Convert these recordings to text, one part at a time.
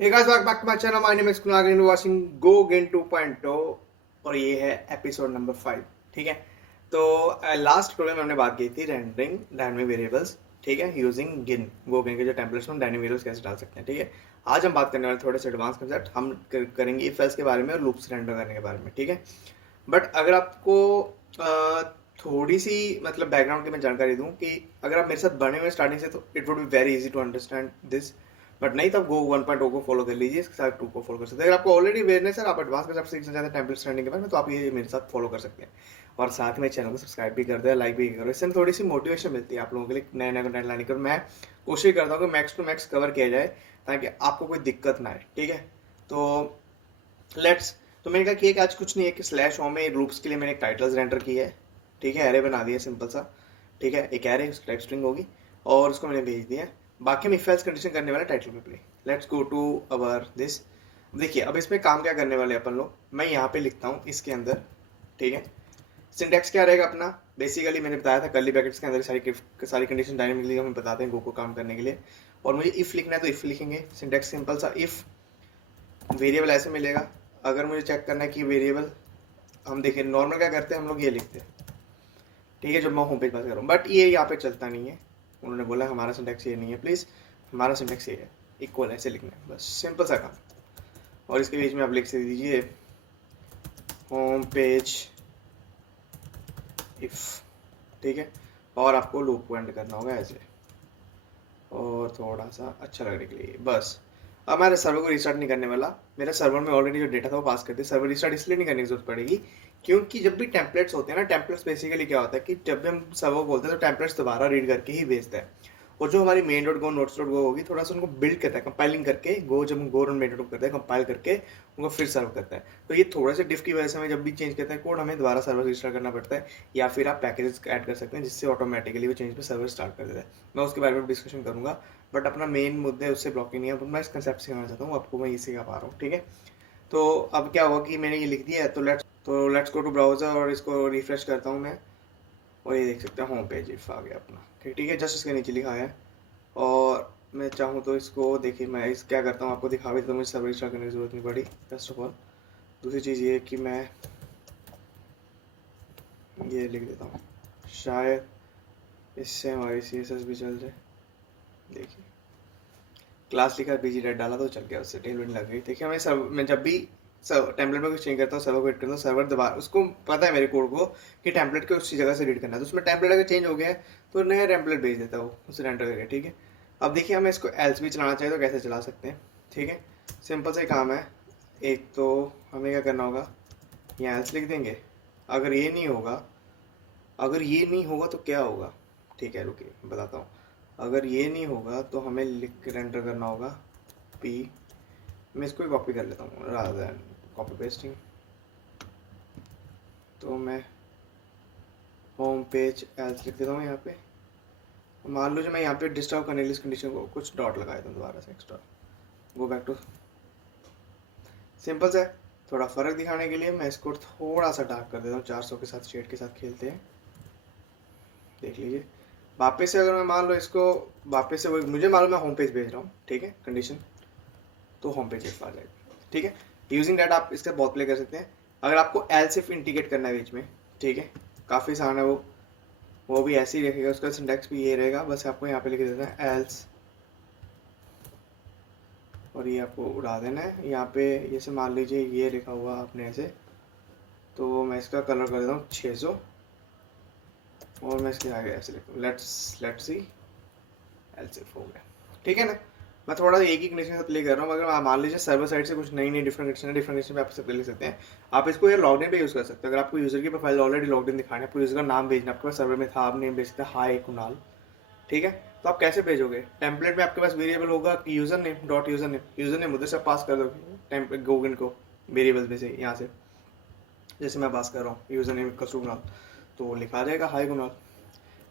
Hey guys, welcome back to my channel. My name is Kunal and watching Go Gain 2.0 और ये है episode number 5। ठीक है, तो लास्ट प्रोग्राम में हमने बात की थी रेंडरिंग डायनेमिक वेरिएबल्स। ठीक है, यूजिंग गिन गो गेन के जो टेम्पलेट्स में डायनेमिक वेरिएबल्स कैसे डाल सकते हैं। ठीक है, आज हम बात करने वाले थोड़े से एडवांस कंसेप्ट हम करेंगे इफ एल्स के बारे में और लूप्स रेंडर करने के बारे में। ठीक है, बट अगर आपको थोड़ी सी मतलब बैकग्राउंड की मैं जानकारी दूं कि अगर आप मेरे साथ बने हुए स्टार्टिंग से तो it would be very easy to understand this. But नहीं तो गो 1.0 को फॉलो कर लीजिए, इसके साथ 2 को फॉलो कर सकते हैं। अगर आपको ऑलरेडी अवेयरनेस है, आप एडवांस में सीखना चाहते हैं टेम्पलेट स्टैंडिंग के बारे में, तो आप ये मेरे साथ फॉलो कर सकते हैं। और साथ में चैनल को सब्सक्राइब भी कर दो, लाइक भी करो। इससे थोड़ी सी मोटिवेशन मिलती है आप लोगों के लिए नए नए कंटेंट लाने की। और मैं कोशिश करता हूँ कि मैक्स टू मैक्स कवर किया जाए ताकि आपको कोई दिक्कत ना आए। ठीक है, तो लेट्स तो मैंने कहा कि आज कुछ नहीं है कि स्लैश होम में ग्रुप्स के लिए मैंने एक टाइटल्स रेंडर की है। ठीक है, एरे बना दिया सिंपल सा। ठीक है, एक एरे उसकी टाइप स्ट्रिंग होगी और उसको मैंने भेज दिया। बाकी हम इफ एल्स कंडीशन करने वाले टाइटल पे play. Let's go to our this. देखिए अब इसमें काम क्या करने वाले अपन लोग, मैं यहाँ पे लिखता हूँ इसके अंदर। ठीक है, सिंटेक्स क्या रहेगा अपना, बेसिकली मैंने बताया था कर्ली ब्रैकेट्स के अंदर सारी कंडीशन डायनेमिकली हम बताते हैं गो को काम करने के लिए। और मुझे इफ लिखना है तो इफ लिखेंगे। सिंटेक्स सिंपल सा, इफ वेरिएबल ऐसे मिलेगा। अगर मुझे चेक करना है कि वेरिएबल, हम देखें नॉर्मल क्या करते हैं हम लोग ये लिखते हैं। ठीक है, जब मैं होम पेज बात कर रहा हूँ, बट ये यहाँ पे चलता नहीं है। उन्होंने बोला हमारा सिंटेक्स ये नहीं है, प्लीज़ हमारा सिंटेक्स ये है, इक्वल ऐसे लिखना है, बस सिंपल सा काम। और इसके बीच में आप लिख से दीजिए होम पेज इफ। ठीक है, और आपको लूप को एंड करना होगा ऐसे, और थोड़ा सा अच्छा लगने के लिए बस। अब मैं सर्वर को रिस्टार्ट नहीं करने वाला, मेरा सर्वर में ऑलरेडी जो डेटा था वो पास कर दिया। सर्वर रिस्टार्ट इसलिए नहीं करने की जरूरत पड़ेगी क्योंकि जब भी टेम्पलेट्स होते हैं ना, टेम्पलेट्स बेसिकली क्या होता है कि जब भी हम सर्वर बोलते हैं तो टेम्पलेट्स दोबारा रीड करके ही भेजता है। और जो हमारी main dot go notes dot go होगी, थोड़ा सा उनको बिल्ड करता है, कंपाइलिंग करके गो, जब हम गो रन मेन डॉट करते हैं कंपाइल करके उनको फिर सर्व करता है। तो ये थोड़ा सा डिफ की वजह से हमें जब भी चेंज करते हैं कोड, हमें दोबारा सर्वर रिस्टार्ट करना पड़ता है। या फिर आप पैकेजेस ऐड कर सकते हैं जिससे ऑटोमेटिकली वो चेंज पे सर्वर स्टार्ट कर देता है। मैं उसके बारे में डिस्कशन करूंगा, बट अपना मेन मुद्दे उससे ब्लॉकिंग नहीं है। मैं इस कंसेप्ट सिखाना चाहता हूँ आपको, मैं ये सिखा पा रहा हूँ। ठीक है, तो अब क्या हुआ कि मैंने ये लिख दिया है, तो लेट्स गो टू ब्राउजर और इसको रिफ्रेश करता हूँ मैं। और ये देख सकते हैं होम पेज इफ आ गया अपना। ठीक है, जस्ट इसके नीचे लिखा है। और मैं चाहूँ तो इसको देखिए, मैं इस क्या करता हूँ आपको दिखा भी, तो मुझे सर्वर स्टार्ट करने की जरूरत नहीं पड़ी फर्स्ट ऑफ ऑल। दूसरी चीज़ ये कि मैं ये लिख देता हूँ, शायद इससे हमारी CSS भी चल जाए। देखिए क्लास लिखा, बीजी रेड डाला तो चल गया, उससे टेलमेंट लग गई। देखिए मैं जब भी टेम्पलेट में कुछ चेंज करता हूँ, सर्वर को एड करता हूँ, सर्वर दोबारा उसको पता है मेरे कोड को कि टेम्पलेट को उसी जगह से रीड करना है, तो उसमें टेम्पलेट अगर चेंज हो गया है तो नया टेम्पलेट भेज देता है वो उसे रेंडर करके। ठीक है, अब देखिए हमें इसको एल्स भी चलाना चाहिए तो कैसे चला सकते हैं। ठीक है, सिंपल से काम है। एक तो हमें क्या करना होगा, यहाँ एल्स लिख देंगे। अगर ये नहीं होगा, अगर ये नहीं होगा तो क्या होगा। ठीक है, रुकिए बताता हूँ। अगर ये नहीं होगा तो हमें लिख रेंडर करना होगा पी। मैं इसको ही कॉपी कर लेता हूँ रादर देन कॉपी पेस्टिंग। तो मैं होम पेज एल्स लिख देता हूँ यहाँ पे। मान लो जो मैं यहाँ पे डिस्टर्ब करने के लिए इस कंडीशन को कुछ डॉट लगा देता हूँ दोबारा से extra. Go back to simple से। थोड़ा फर्क दिखाने के लिए मैं इसको थोड़ा सा डार्क कर देता हूँ, 400 के साथ शेड के साथ खेलते हैं। देख लीजिए वापस से, अगर मैं मान लो इसको वापस से, वो मुझे मालूम मैं होम पेज भेज रहा हूँ। ठीक है, कंडीशन तो होम पेज आ जाएगा। ठीक है, यूजिंग डैट आप इसका बहुत प्ले कर सकते हैं। अगर आपको एल सिर्फ इंटीग्रेट करना है बीच में, ठीक है, काफ़ी आसान है वो भी ऐसे ही रखेगा, उसका सिंटेक्स भी ये रहेगा। बस आपको यहाँ पे लिख देना है एल्स, और ये आपको उड़ा देना है। यहाँ पे जैसे मान लीजिए ये लिखा हुआ आपने ऐसे, तो मैं इसका कलर कर देता हूँ 600, और मैं इसके आगे ऐसे लिखता हूँ लेट्स सी एल्सिफ हो गया। ठीक है ना, मैं थोड़ा एक ही कंडीशन से प्ले कर रहा हूँ। अगर मान लीजिए सर्वर साइड से कुछ नई डिफरेंट कंडीशन पे आप इसे प्ले ले सकते हैं। आप इसको ये लॉगिन पे यूज़ कर सकते हैं। अगर आपको यूज़र की प्रोफाइल ऑलरेडी लॉगिन दिखाना है, आपको यूज़र का नाम भेजना, आपके पास सर्वर में था, आप नेम भेजते हैं हाई कुणाल। ठीक है, तो आप कैसे भेजोगे, टेम्पलेट में आपके पास वेरिएबल होगा कि user name dot user name उधर से पास कर दोगे गूगल को वेरिएबल में से, यहाँ से जैसे मैं पास कर रहा हूँ यूजर नेम कुणाल, तो लिखा जाएगा high Kunal,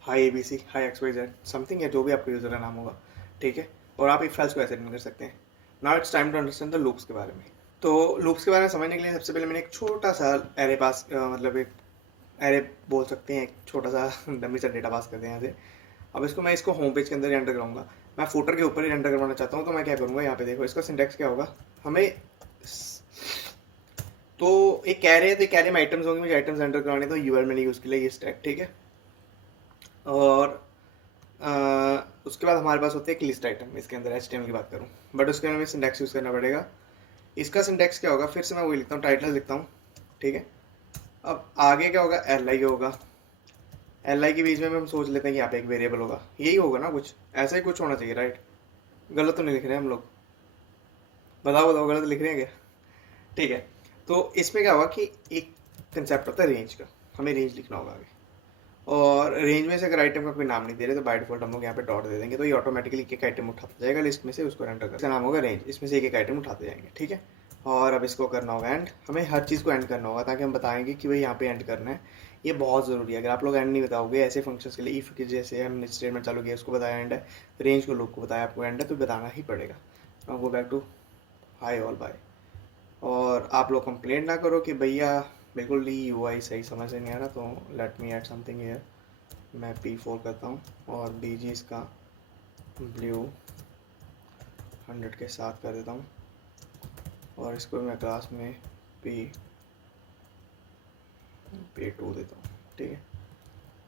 high ABC, high XYZ something, या जो भी आपका यूजर का नाम होगा। ठीक है, और आप इफ एल्स को ऐसे कर सकते हैं। Now it's time to understand the loops के बारे में। तो लूप्स के बारे में समझने के लिए सबसे पहले मैंने एक छोटा सा एरे पास मतलब एक एरे बोल सकते हैं, एक छोटा सा डमी सा डेटा पास करते हैं यहाँ से। अब इसको मैं इसको होम पेज के अंदर एंटर कराऊंगा। मैं फुटर के ऊपर ही रेंडर करवाना चाहता हूँ, तो मैं क्या करूँगा, यहाँ पे देखो इसका सिंटैक्स क्या होगा। हमें तो एक कह रहे हैं, तो कह रहे हैं आइटम्स होंगे, मुझे आइटम्स एंटर करवाने, तो यूआर मैंने यूज़ के लिए ये स्टैक, ठीक है। और उसके बाद हमारे पास होते हैं एक लिस्ट आइटम, इसके अंदर HTML की बात करूँ, बट उसके अंदर हमें सिंटैक्स यूज़ करना पड़ेगा। इसका सिंटैक्स क्या होगा, फिर से मैं वही लिखता हूँ, टाइटल लिखता हूँ, ठीक है। अब आगे क्या होगा, li होगा। li के बीच में हम सोच लेते हैं कि यहाँ पे एक वेरिएबल होगा, यही होगा ना, कुछ ऐसा ही कुछ होना चाहिए, राइट। गलत तो नहीं लिख रहे हैं हम लोग, बताओ बताओ गलत लिख रहे हैं क्या? ठीक है। तो इसमें क्या होगा कि एक कंसेप्ट होता है रेंज का, हमें रेंज लिखना होगा आगे। और रेंज में से अगर आइटम का कोई नाम नहीं दे रहे तो बाय डिफॉल्ट हम लोग यहाँ पे डॉट दे देंगे, तो ये ऑटोमेटिकली एक एक आइटम उठाता जाएगा लिस्ट में से, उसको एंटर कर, इसका नाम होगा रेंज, इसमें से एक एक आइटम उठाते जाएंगे, ठीक है। और अब इसको करना होगा एंड, हमें हर चीज़ को एंड करना होगा, ताकि हम बताएंगे कि भाई यहाँ पे एंड करना है। ये बहुत ज़रूरी है, अगर आप लोग एंड नहीं बताओगे ऐसे फंक्शंस के लिए, इफ़ के जैसे हमने स्टेटमेंट चालू किया उसको बताया एंड है, रेंज को लोग को बताया आपको एंड है, तो बताना ही पड़ेगा। अब go back to hi all bye. और आप लोग कंप्लेंट ना करो कि भैया बिल्कुल ही UI सही समझ नहीं आ रहा, तो let me add something here. मैं P4 करता हूँ और DG इसका ब्लू 100 के साथ कर देता हूँ, और इसको मैं क्लास में P2 देता हूँ, ठीक है।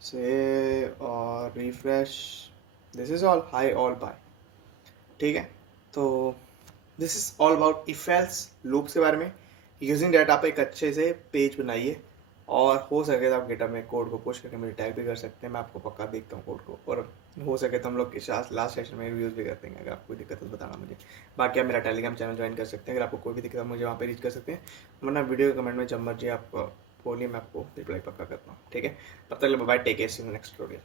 से और refresh, this is all hi all bye, ठीक है। तो this is all about if else loops के बारे में। यूजिंग डेट आप एक अच्छे से पेज बनाइए, और हो सके तो आप गिटहब में कोड को पुश करके मुझे टैग भी कर सकते हैं, मैं आपको पक्का देखता हूँ कोड को, और हो सके तो हम लोग लास्ट सेशन में रिव्यूज़ भी करते हैं। अगर आपको कोई दिक्कत हो तो बताना मुझे। बाकी आप मेरा टेलीग्राम चैनल ज्वाइन कर सकते हैं, अगर आपको कोई भी दिक्कत हो मुझे वहाँ पे रीच कर सकते हैं, वरना वीडियो के कमेंट में जब मर्जी आप बोलिए, मैं आपको रिप्लाई पक्का करता हूँ, ठीक है। तब तक bye, take care, see you next video.